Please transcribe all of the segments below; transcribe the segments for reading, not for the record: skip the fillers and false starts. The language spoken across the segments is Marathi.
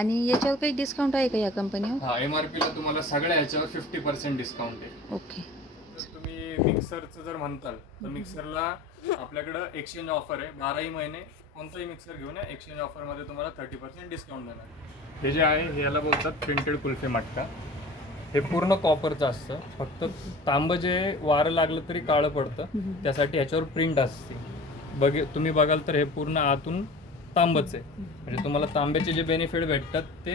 आणि याच्यावर काही डिस्काउंट आहे का या कंपनीवर? हा, MRP ला तुम्हाला सगळ्या ह्याच्यावर 50% डिस्काउंट आहे. ओके. जर तुम्ही मिक्सरचं जर म्हणताल तर मिक्सरला आपल्याकडं एक्सचेंज ऑफर आहे. 12ही महिने कोणताही मिक्सर घेऊन या, एक्सचेंज ऑफरमध्ये तुम्हाला 30% डिस्काउंट देणार. हे जे आहे हे याला बोलतात प्रिंटेड कुल्फे मटका. हे पूर्ण कॉपरचं असतं, फक्त तांबं जे वारं लागलं तरी काळं पडतं, त्यासाठी ह्याच्यावर प्रिंट असते. तुम्ही बघाल तर हे पूर्ण आतून तांबच आहे. म्हणजे तुम्हाला तांब्याचे जे बेनिफिट भेटतात ते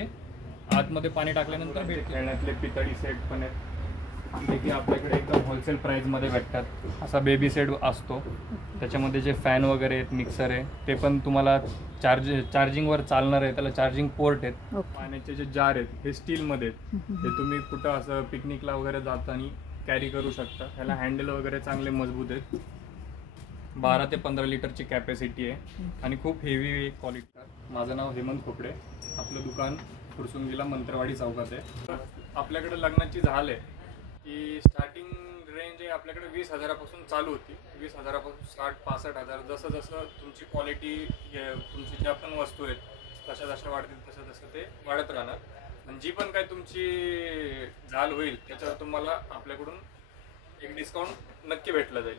आतमध्ये पाणी टाकल्यानंतर भेटते. खेळण्यातले पितळी सेट पण आहेत, जे की आपल्याकडे एकदम होलसेल प्राईजमध्ये भेटतात. असा बेबी सेट असतो, त्याच्यामध्ये जे फॅन वगैरे आहेत, मिक्सर आहे, ते पण तुम्हाला चार्जिंगवर चालणार आहे. त्याला चार्जिंग पोर्ट आहेत. पाण्याचे जे जार आहेत हे स्टीलमध्ये आहेत. हे तुम्ही कुठं असं पिकनिकला वगैरे जाताना कॅरी करू शकता. ह्याला हँडल वगैरे चांगले मजबूत आहेत. 12 ते 15 लिटरची कॅपॅसिटी आहे आणि खूप हेवी क्वालिटी. माझं नाव हेमंत खोपडे. आपलं दुकान फुरसुंगीला मंत्रवाडी चौकात आहे. आपल्याकडे लग्नाची झाल आहे की स्टार्टिंग रेंज आहे आपल्याकडे 20,000पासून चालू होती. 20,000पासून स्टार्ट 65,000. जसं जसं तुमची क्वालिटी, तुमची ज्या पण वस्तू आहेत तशा जशा वाढतील तसं तसं ते वाढत राहणार. आणि जी पण काय तुमची झाल होईल त्याच्यावर तुम्हाला आपल्याकडून एक डिस्काउंट नक्की भेटलं जाईल.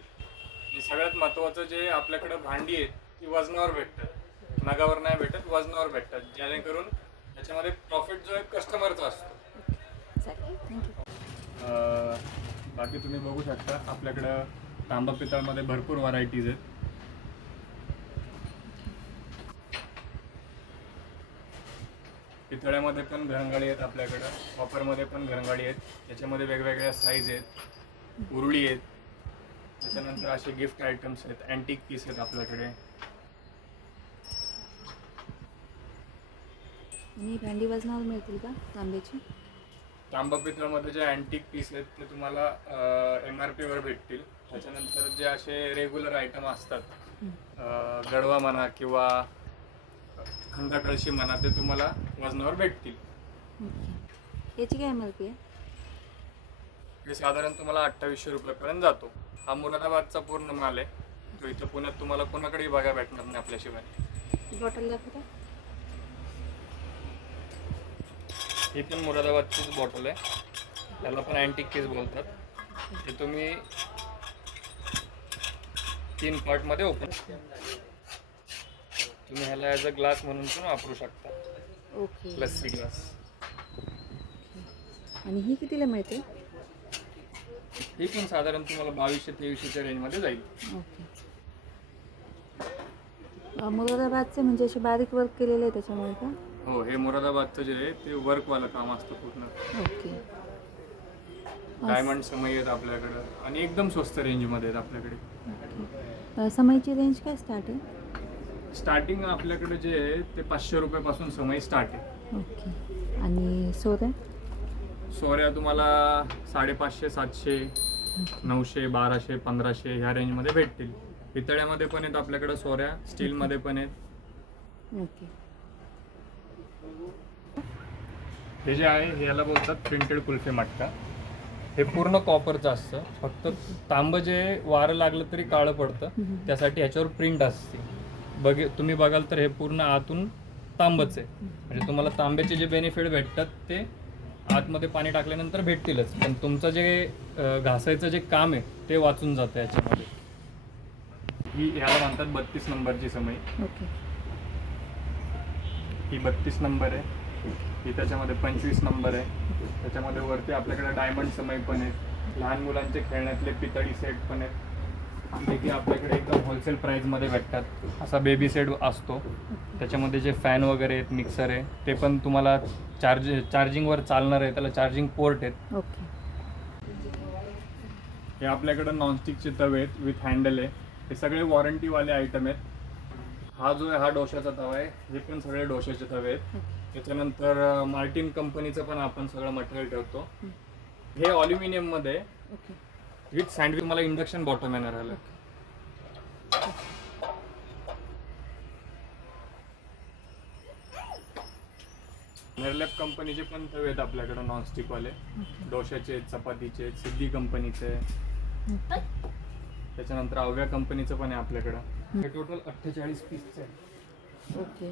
आणि सगळ्यात महत्त्वाचं जे आपल्याकडं भांडी आहेत ती वजनावर भेटतात, नगावर नाही भेटत, वजनावर भेटतात, जेणेकरून त्याच्यामध्ये प्रॉफिट जो आहे कस्टमरचा असतो. बाकी तुम्ही बघू शकता आपल्याकडं तांबा पितळमध्ये भरपूर व्हरायटीज आहेत. पितळ्यामध्ये पण घरंगाळी आहेत आपल्याकडं, कॉपरमध्ये पण घरंगाळी आहेत. त्याच्यामध्ये वेगवेगळ्या साईज आहेत, उरुळी आहेत. त्याच्यानंतर असे गिफ्ट आयटम्स आहेत, अँटिक पीस आहेत आपल्याकडे. आणि भांडी वजनावर मिळतील का तांब्याची? तांबा पितळमध्ये जे अँटिक पीस आहेत ते तुम्हाला MRP वर भेटतील. त्याच्यानंतर जे असे रेग्युलर आयटम असतात, गडवा म्हणा किंवा खंडा कळशी म्हणा, ते तुम्हाला वजनावर भेटतील. याची काय MRP आहे? हे साधारण तुम्हाला 2800 रुपयापर्यंत जातो. हा मुरादाबादचा पूर्ण माल आहे, तो इथं पुण्यात तुम्हाला कोणाकडेही बघायला भेटणार नाही आपल्याशिवाय. बॉटल दाखवता? ही पण मुरादाबादचीच बॉटल आहे, त्याला पण अँटिक पीस बोलतात. ते तुम्ही 3 पार्टमध्ये ओपन, तुम्ही ह्याला ॲज अ ग्लास म्हणून पण वापरू शकता. ओके. लस्सी ग्लास. आणि ही कितीला मिळते? ही पण साधारण तुम्हाला 2200-2300च्या रेंजमध्ये जाईल. ओके. मुरादाबादचे म्हणजे असे बारीक वर्क केलेलं आहे त्याच्यामुळे का? हो, हे मुरादाबादचं जे आहे ते वर्कवालं काम असतं पूर्ण. ओके. डायमंड समई आहेत आपल्याकडं आणि एकदम स्वस्त रेंजमध्ये आहेत आपल्याकडे. ओके. समईची रेंज काय स्टार्ट आहे? स्टार्टिंग आपल्याकडे जे आहे ते 500 रुपयापासून समई स्टार्ट आहे. ओके. आणि सोऱ्या? सोऱ्या तुम्हाला 550, 700, 900, 1200, 1500 ह्या रेंजमध्ये भेटतील. पितळ्यामध्ये पण आहेत आपल्याकडं सोऱ्या, स्टीलमध्ये पण आहेत. ओके. हे जे आहे हे याला बोलतात प्रिंटेड कुल्फे मटका. हे पूर्ण कॉपरचं असतं, फक्त तांबं जे वारं लागलं तरी काळं पडतं, त्यासाठी ह्याच्यावर प्रिंट असते. तुम्ही बघाल तर हे पूर्ण आतून तांबच आहे. म्हणजे तुम्हाला तांब्याचे जे बेनिफिट भेटतात ते आतमध्ये पाणी टाकल्यानंतर भेटतीलच, पण तुमचं जे घासायचं जे काम आहे ते वाचून जातं याच्यामध्ये. ही ह्याला म्हणतात 32 नंबरची समई. ओके. ही 32 नंबर आहे. ही त्याच्यामध्ये 25 नंबर आहे. त्याच्यामध्ये वरती आपल्याकडे डायमंड समई पण आहेत. लहान मुलांचे खेळण्यातले पितळी सेट पण आहेत, जे की आपल्याकडे एकदम होलसेल प्राईजमध्ये भेटतात. असा बेबी सेट असतो, त्याच्यामध्ये जे फॅन वगैरे आहेत, मिक्सर आहे, ते पण तुम्हाला चार्जिंगवर चालणार आहे. त्याला चार्जिंग पोर्ट आहेत. ओके. हे आपल्याकडं नॉनस्टिकचे तवे आहेत विथ हँडल आहे. हे सगळे वॉरंटीवाले आयटम आहेत. हा जो आहे हा डोशाचा तवा आहे. हे पण सगळे डोशाचे तवे आहेत. त्याच्यानंतर मार्टिन कंपनीचं पण आपण सगळं मटेरियल ठेवतो. हे ऑल्युमिनियममध्ये विथ सँडविच मला इंडक्शन बॉटम येणार आलं. नेरलॅप कंपनीचे पण तवे आहेत आपल्याकडे नॉनस्टिकवाले. डोशाचे आहेत, चपातीचे आहेत, सिद्धी कंपनीचे आहे. त्याच्यानंतर अव्या कंपनीचं पण आहे आपल्याकडं. हे टोटल 48 पीसचे आहे. ओके.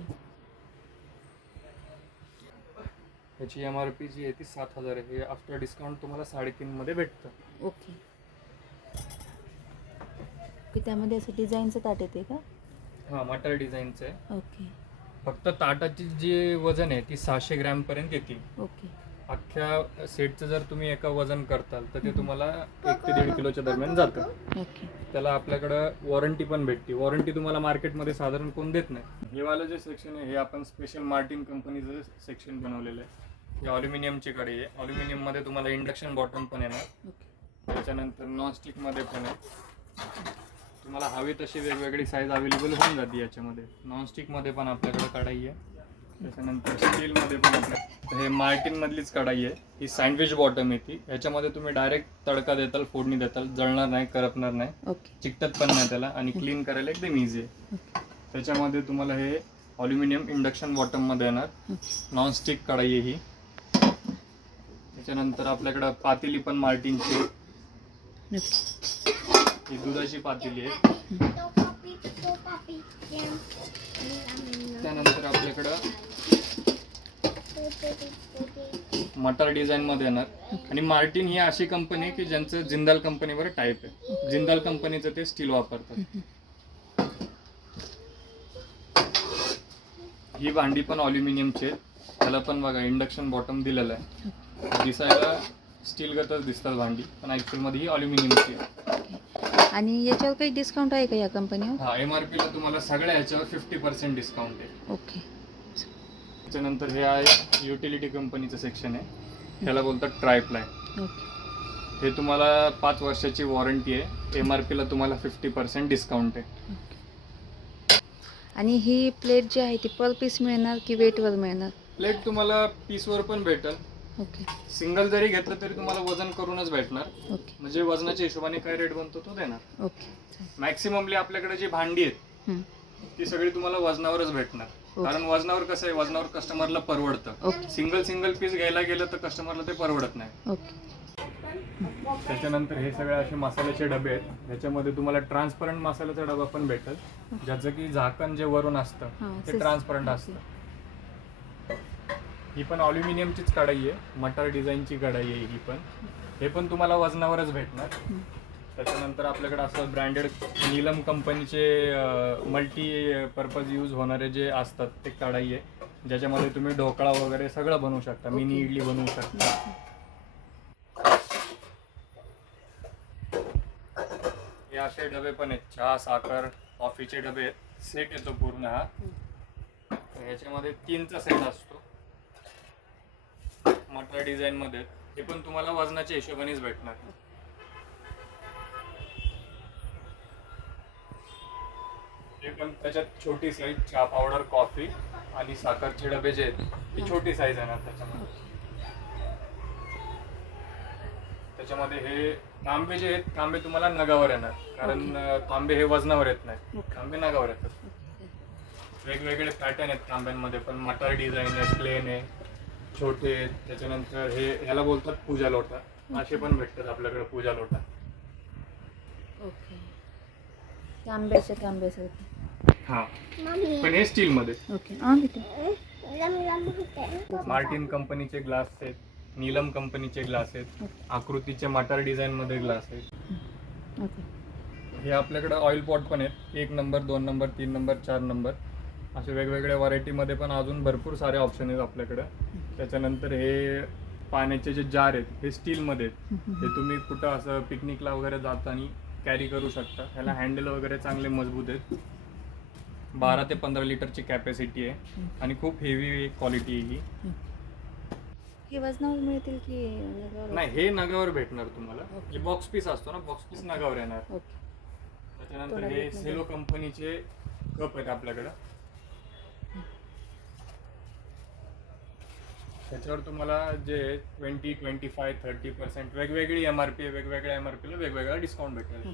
ह्याची MRP जी आहे ती 7,000 आहे. हे आफ्टर डिस्काउंट तुम्हाला 3.5 मध्ये भेटतं. ओके. की त्यामध्ये असं डिझाईनचं ताट येते का? हां, मटर डिझाईनचं आहे. ओके. फक्त ताटाची जी वजन आहे ती 600 ग्रॅमपर्यंत येते. ओके. अख्ख्या सेटचं जर तुम्ही एका वजन करताल तर ते तुम्हाला 1 ते 1.5 किलोच्या दरम्यान जातं. ओके. त्याला आपल्याकडं वॉरंटी पण भेटते. वॉरंटी तुम्हाला मार्केटमध्ये साधारण कोण देत नाही. हे वालं जे सेक्शन आहे हे आपण स्पेशल मार्टिन कंपनीचं सेक्शन बनवलेलं आहे. हे ऑल्युमिनियमची कढई आहे. ऑल्युमिनियममध्ये तुम्हाला इंडक्शन बॉटम पण येणार. ओके. त्याच्यानंतर नॉनस्टिकमध्ये पण आहे. तुम्हाला हवी तशी वेगवेगळी साईज अवेलेबल होऊन जाते याच्यामध्ये. नॉनस्टिकमध्ये पण आपल्याकडे कढाई आहे. त्याच्यानंतर स्टीलमध्ये पण आपल्या हे मार्टिनमधलीच कढाई आहे. ही सँडविच बॉटम येते. ह्याच्यामध्ये तुम्ही डायरेक्ट तडका देताल, फोडणी देताल, जळणार नाही, करपणार नाही, ओके. चिकटत पण नाही त्याला आणि क्लीन करायला एकदम इझी आहे. त्याच्यामध्ये तुम्हाला हे ऑल्युमिनियम इंडक्शन बॉटममध्ये येणार. नॉनस्टिक कढाई आहे ही. त्याच्यानंतर आपल्याकडं पातेली पण मार्टिनची आहे. ही दुधाची पातेली आहे. त्यानंतर आपल्याकडं मटर डिझाईन मध्ये येणार. आणि मार्टिन ही अशी कंपनी आहे की ज्यांचं जिंदाल कंपनीवर टाईप आहे. जिंदाल कंपनीचं ते स्टील वापरतात. ही भांडी पण ऑल्युमिनियमची आहे. त्याला पण बघा इंडक्शन बॉटम दिलेलं आहे. दिसायला स्टील गतच दिसतात भांडी, पण ऍक्च्युअल मध्ये ही ऑल्युमिनियमची आहे. आणि याच्यावर काही डिस्काउंट आहे का या कंपनीवर? हा, MRP ला तुम्हाला सगळ्या ह्याच्यावर 50% डिस्काउंट आहे. ओके. त्याच्यानंतर हे आहे युटिलिटी कंपनीचं सेक्शन आहे. ह्याला बोलतात ट्रायप्लाय. ओके. हे तुम्हाला 5 वर्षाची वॉरंटी आहे. MRP ला तुम्हाला 50% डिस्काउंट आहे. आणि ही प्लेट जी आहे ती पर पीस मिळणार की वेटवर मिळणार? प्लेट तुम्हाला पीसवर पण भेटेल. ओके. सिंगल जरी घेतलं तरी तुम्हाला वजन करूनच भेटणार. ओके. म्हणजे वजनाच्या हिशोबाने काय रेट बनतो तो देणार. ओके. मॅक्सिममली आपल्याकडे जी भांडी आहेत ती सगळी तुम्हाला वजनावरच भेटणार. कारण वजनावर कसं आहे, वजनावर कस्टमरला परवडतं. ओके. सिंगल पीस घ्यायला गेलं तर कस्टमरला ते परवडत नाही. ओके. त्याच्यानंतर हे सगळे असे मसाल्याचे डबे आहेत. ह्याच्यामध्ये तुम्हाला ट्रान्सपरंट मसाल्याचा डबा पण भेटेल, ज्याचं की झाकण जे वरून असतं ते ट्रान्सपरंट असतं. ही पण ऑल्युमिनियमचीच कढाई आहे. मटर डिझाईनची कढाई आहे ही पण. हे पण तुम्हाला वजनावरच भेटणार. त्याच्यानंतर आपल्याकडे असं ब्रँडेड नीलम कंपनीचे मल्टी पर्पज यूज होणारे जे असतात ते कढाई आहे, ज्याच्यामध्ये तुम्ही ढोकळा वगैरे सगळं बनवू शकता. मिनी इडली बनवू शकता. हे असे डबे पण आहेत. चहा, साखर, कॉफीचे डबे आहेत. सेट येतो पूर्ण हा. ह्याच्यामध्ये 3चा सेट असतो. मटर डिझाईन मध्ये. हे पण तुम्हाला वजनाच्या हिशोबानेच भेटणार. हे पण त्याच्यात छोटी साईज चहा पावडर, कॉफी आणि साखरचे डबे जे आहेत ती छोटी साईज येणार त्याच्यामध्ये. त्याच्यामध्ये हे तांबे जे आहेत, तांबे तुम्हाला नगावर येणार. कारण तांबे हे वजनावर येत नाही, तांबे नगावर येतात. वेगवेगळे पॅटर्न आहेत तांब्यांमध्ये पण. मटर डिझाईन आहे, प्लेन आहे, छोटे आहेत. त्याच्यानंतर हे ह्याला बोलतात पूजा लोटा. असे पण भेटतात आपल्याकडे पूजा लोटा. ओके. तांब्यासारखे. हा, पण हे स्टील मध्ये. ओके. मार्टिन कंपनीचे ग्लास आहेत. नीलम कंपनीचे ग्लास आहेत. आकृतीचे मटर डिझाईन मध्ये ग्लास आहेत. ओके. हे आपल्याकडे ऑइल पॉट पण आहेत. 1 नंबर, 2 नंबर, 3 नंबर, 4 नंबर असे वेगवेगळ्या व्हरायटीमध्ये पण अजून भरपूर सारे ऑप्शन आहेत आपल्याकडे. त्याच्यानंतर हे पाण्याचे जे जार आहेत हे स्टीलमध्ये आहेत. हे तुम्ही कुठं असं पिकनिकला वगैरे जाताना कॅरी करू शकता. ह्याला हँडल वगैरे चांगले मजबूत आहेत. 12 ते 15 लिटरची कॅपॅसिटी आहे आणि खूप हेवी क्वालिटी आहे ही. हे वजनावर मिळतील की नगावर? नाही, हे नगावर भेटणार तुम्हाला. हे बॉक्स पीस असतो ना, बॉक्स पीस नगावर येणार. ओके. त्याच्यानंतर हे सेलो कंपनीचे कप आहेत आपल्याकडं. त्याच्यावर तुम्हाला जे 20, 25, 30% वेगवेगळी MRP आहे. वेगवेगळ्या MRP ला वेगवेगळा डिस्काउंट भेटेल.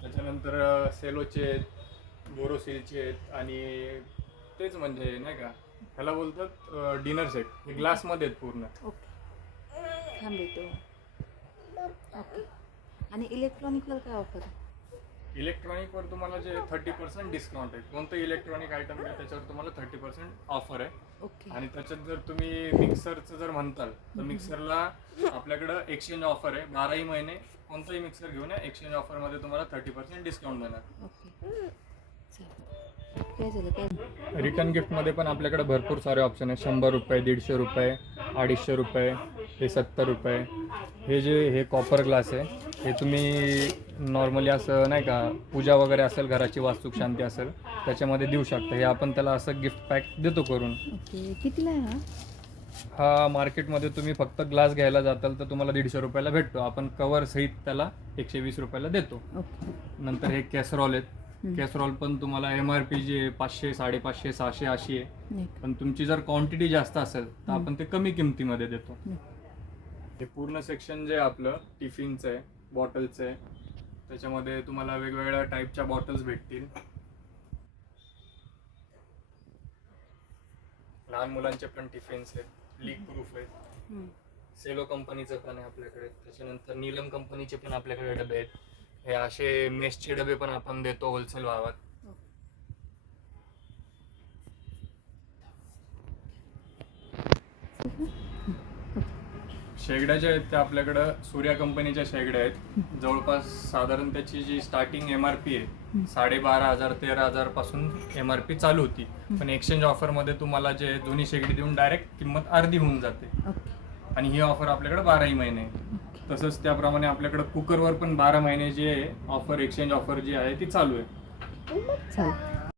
त्याच्यानंतर सेलोचे आहेत, बोरोसिलचे आहेत आणि तेच म्हणजे नाही का, ह्याला बोलतात डिनर सेट. हे ग्लासमध्ये आहेत पूर्ण. ओके. आणि इलेक्ट्रॉनिकवर काय ऑफर आहे? इलेक्ट्रॉनिकवर तुम्हाला जे 30% डिस्काउंट आहे, कोणतं इलेक्ट्रॉनिक आयटम आहे त्याच्यावर तुम्हाला 30% ऑफर आहे. ओके. आणि त्याच्यात जर तुम्ही मिक्सरचं जर म्हणताल तर मिक्सरला आपल्याकडं एक्सचेंज ऑफर आहे. 12ही महिने कोणताही मिक्सर घेऊन या, एक्सचेंज ऑफरमध्ये तुम्हाला 30% डिस्काउंट देणार. ओके. चालेल. काय झालं काय? रिटर्न गिफ्टमध्ये पण आपल्याकडे भरपूर सारे ऑप्शन आहे. 100 रुपये, 150 रुपये, 250 रुपये, हे 70 रुपये. हे कॉपर ग्लास आहे. हे तुम्ही नॉर्मली असं नाही का, पूजा वगैरे असेल, घराची वास्तुक शांती असेल त्याच्यामध्ये देऊ शकता. हे आपण त्याला असं गिफ्ट पॅक देतो करून. ओके. कितीला आहे हा? हा मार्केटमध्ये तुम्ही फक्त ग्लास घ्यायला जाताल तर तुम्हाला 150 रुपयाला भेटतो. आपण कवर सहित त्याला 120 रुपयाला देतो. ओके. नंतर हे कॅसरॉल आहेत. कॅसरॉल पण तुम्हाला MRP जे 500, 550, 600 अशी आहे. नाही. पण तुमची जर क्वांटिटी जास्त असेल तर आपण ते कमी किमतीमध्ये देतो. हे पूर्ण सेक्शन जे आपलं टिफिनचं आहे, बॉटलचं आहे, त्याच्यामध्ये तुम्हाला वेगवेगळ्या टाईपच्या बॉटल्स भेटतील. लहान मुलांचे पण टिफिन्स आहेत, लीक प्रूफ आहेत. सेलो कंपनीचं पण आहे आपल्याकडे. त्याच्यानंतर नीलम कंपनीचे पण आपल्याकडे डबे आहेत. हे असे मेसचे डबे पण आपण देतो होलसेल भावात. शेगड्या ज्या आहेत त्या आपल्याकडं सूर्या कंपनीच्या शेगड्या आहेत. जवळपास साधारण त्याची जी स्टार्टिंग MRP आहे 12,500 13,000 पासून MRP चालू होती. पण एक्सचेंज ऑफरमध्ये तुम्हाला जे दोन्ही शेगडी देऊन डायरेक्ट किंमत अर्धी होऊन जाते. आणि ही ऑफर आपल्याकडे 12ही महिने आहे. तसंच त्याप्रमाणे आपल्याकडे कुकरवर पण 12 महिने जे ऑफर, एक्सचेंज ऑफर जी आहे ती चालू आहे. चालेल.